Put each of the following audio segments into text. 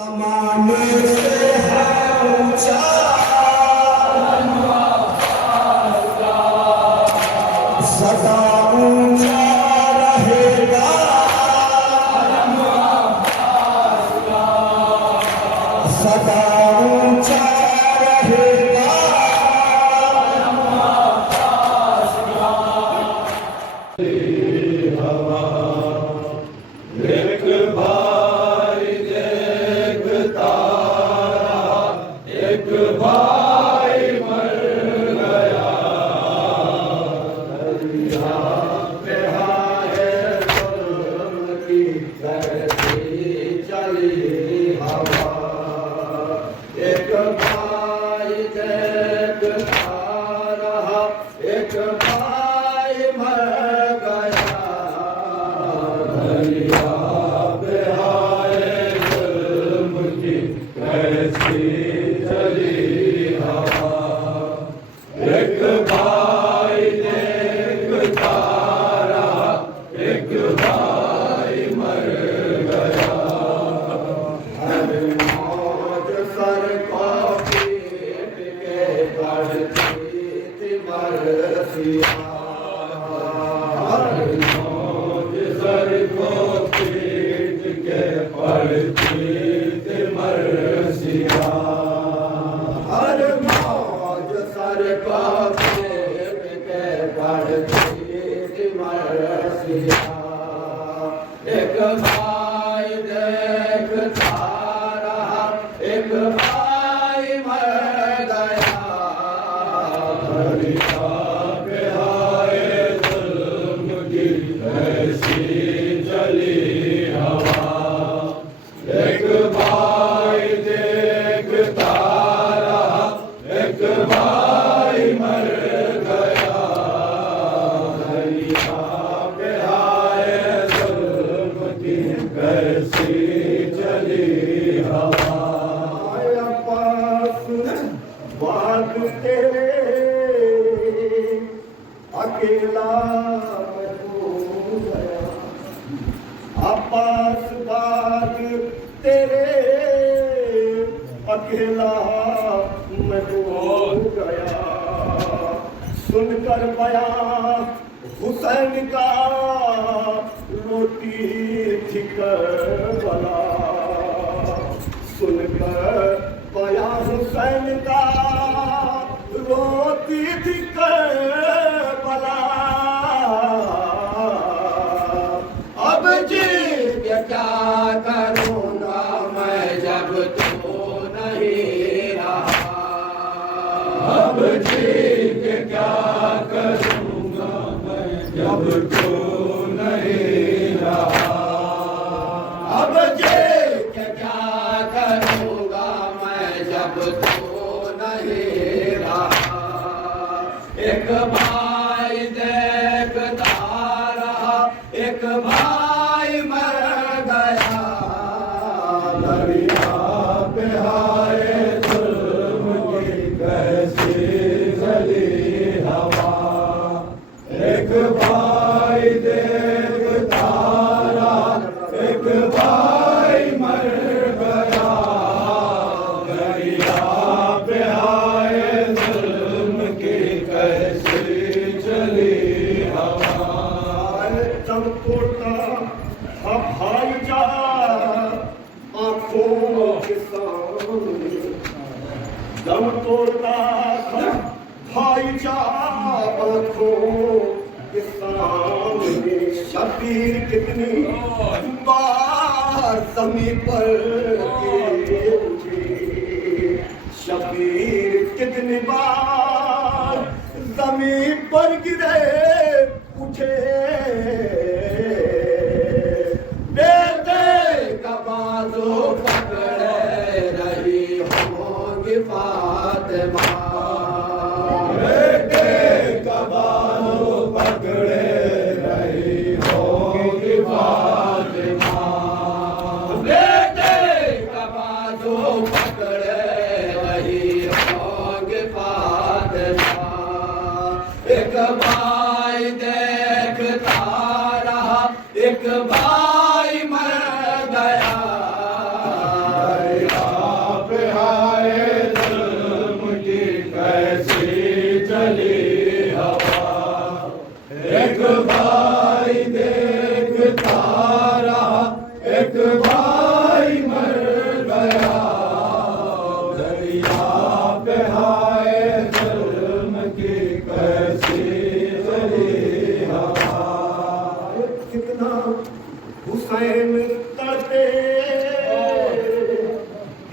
समाने से है ऊंचा सदा ऊंचा रहेगा सदा ऊंचा रहेगा एक भाई देखता रहा, एक भाई मर गया। दरिया पे हाय जुल्म की बहती चली हवा। एक भाई देखता रहा, एक भाई मर गया। दरिया पे हाय जुल्म की कैसी चली हवा। एक भाई देखता रहा, एक भाई मर गया। हर मौज सर को पीट के पड़ती थी बरसिया। हर मौज सर को पीट के पड़ती थी बरसिया। हर मौज सर को पीट के पड़ती थी बरसिया। एक भाई देखता रहा, एक भाई मर गया। दरिया पे हाय जुल्म की ऐसी चली हवा। एक भाई देखता रहा, एक भाई मर गया। दरिया पे हाय जुल्म की कैसी चली हवा। बात तेरे अकेला मैं हो गया। आपास बात तेरे अकेला मैं हो गया। सुनकर बयां हुसैन का रोटी थी करबला। सुनकर बयां हुसैन का रोती थी करबला। अब जी क्या करूँगा मैं जब तू नहीं रहा। अब जी क्या करूँगा मैं जब तू नहीं रहा। अब जी क्या करूँगा मैं जब तू नहीं रहा। एक भाई देखता रहा, एक भाई मर गया। दरिया पे हाय जुल्म की कैसी चली हवा। एक भाई देखता रहा, एक भाई मर गया। दरिया पे हाय जुल्म की कैसी चली हवा। तब तोड़ता था भाई जा आंखों के सामने। दम तोड़ता था भाई जा आंखों के सामने। शबीर कितनी बार ज़मीं पर गिरे उठे। शबीर कितनी बार ज़मीं पर गिरे उठे। बेटे का बाजू पकड़े रही होंगी फातिमा। बेटे का बाजू पकड़े रही होंगी फातिमा। बेटे का बाजू पकड़े रही होंगी फातिमा। एक भाई देखता रहा, एक भाई मर गया।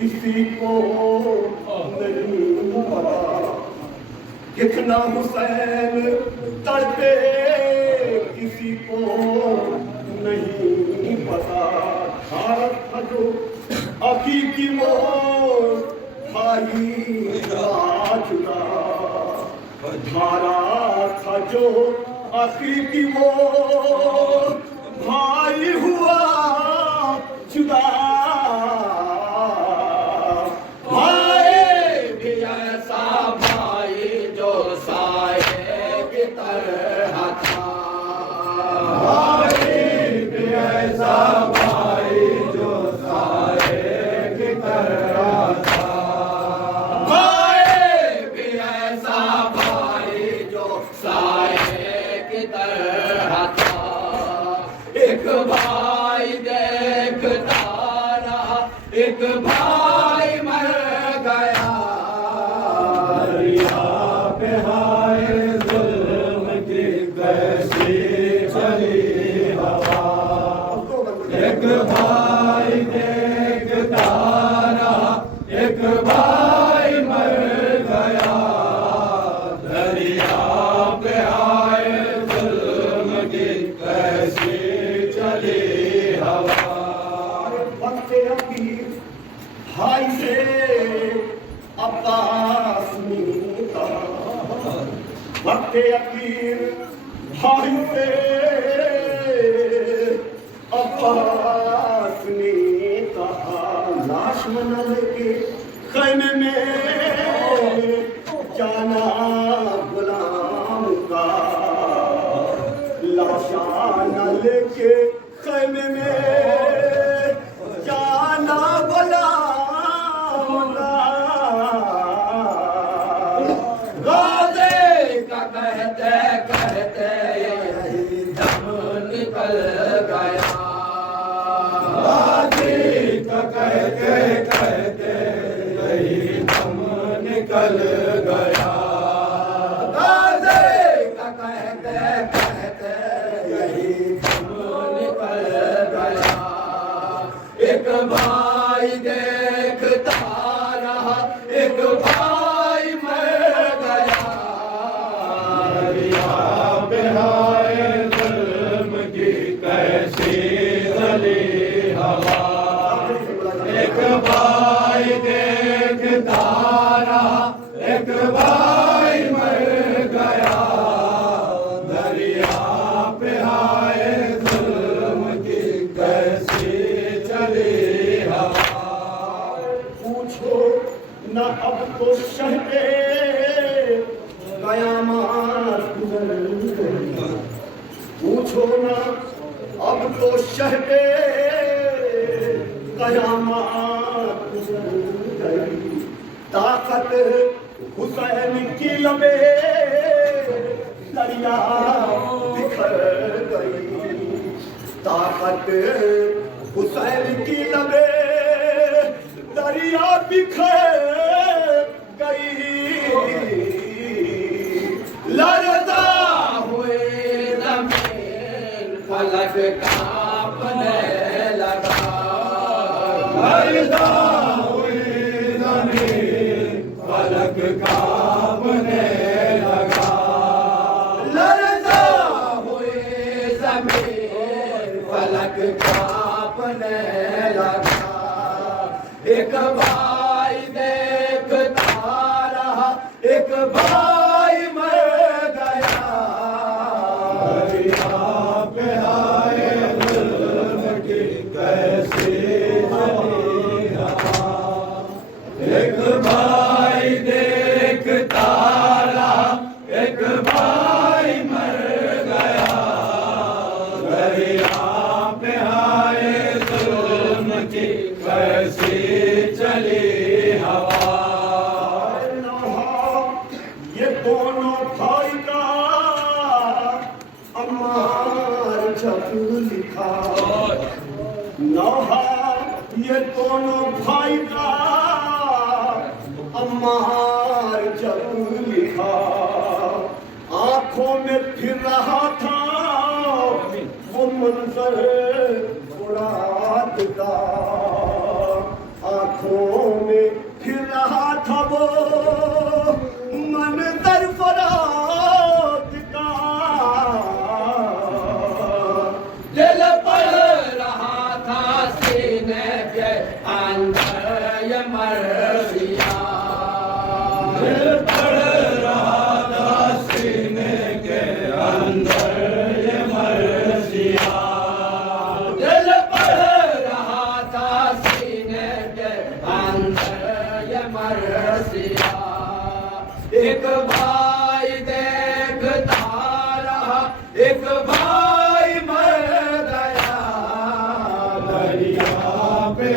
किसी को नहीं पता कितना हुसैन तड़पे किसी को नहीं पता भारत का जो हकीकी वो भाई जुदा धारा था जो हकीकी वो भाई हुआ जुदा भाई भी ऐसा भाई जो साये की तरह था भाई भी ऐसा भाई जो साये की तरह था भाई भी ऐसा भाई जो साये की तरह था एक भाई देखता रहा एक भाई मर गया दरिया पे हाय जुल्म की कैसी चली हवा एक भाई देखता रहा एक भाई मर गया दरिया पे हाय जुल्म की कैसी चली हवा वक्त अभी भाई से अब्बास मीता वक्त अकीर भाई से अब्बास मीता लाश मनल के खैमे में जाना गुलाम का लाशा नल के खैमे में जाना गुलाम का गाज़ी का कहते कहते यही दम निकल गया गाज़ी का कहते कहते यही दम निकल गया गाज़ी का कहते कहते यही दम निकल गया एक भाई देखता रहा एक भाई मर गया दरिया पे हाय जुल्म की कैसी चली हवा एक भाई देखता रहा एक भाई मर गया दरिया पे हाय जुल्म की कैसी चली हवा पूछो न अब तो शहरे कयामत गुजर गई पूछो न अब तो शहरे कयामत गुजर गई ताकत हुसैन की लबे दरिया बिखर गई ताकत हुसैन की लबे दरिया बिखर गई लरज़ा हुए ज़मीन फलक कांपने लगा लरज़ा हुई ज़मीन फलक कांपने लगा लरज़ा हुए ज़मीन फलक कांपने लगा एक भाई देखता रहा एक भाई मर गया दरिया पे हाय जुल्म की कैसी चली हवा एक भाई देखता रहा एक भाई मर गया दरिया पे हाय जुल्म की कैसी चली हवा ये दोनों भाई का अमार जब लिखा नौहा ये दोनों भाई का अमार जब लिखा आंखों में फिर रहा था वो मंजर रात का आंखों मंजर फरात का दिल पढ़ रहा था सीने के अंदर ये मर्जिया दिल पढ़ रहा था सीने के अंदर ये मर्जिया दिल पढ़ रहा था सीने के अंदर ये मर्जिया एक भाई देखता रहा एक भाई मर गया दरिया पे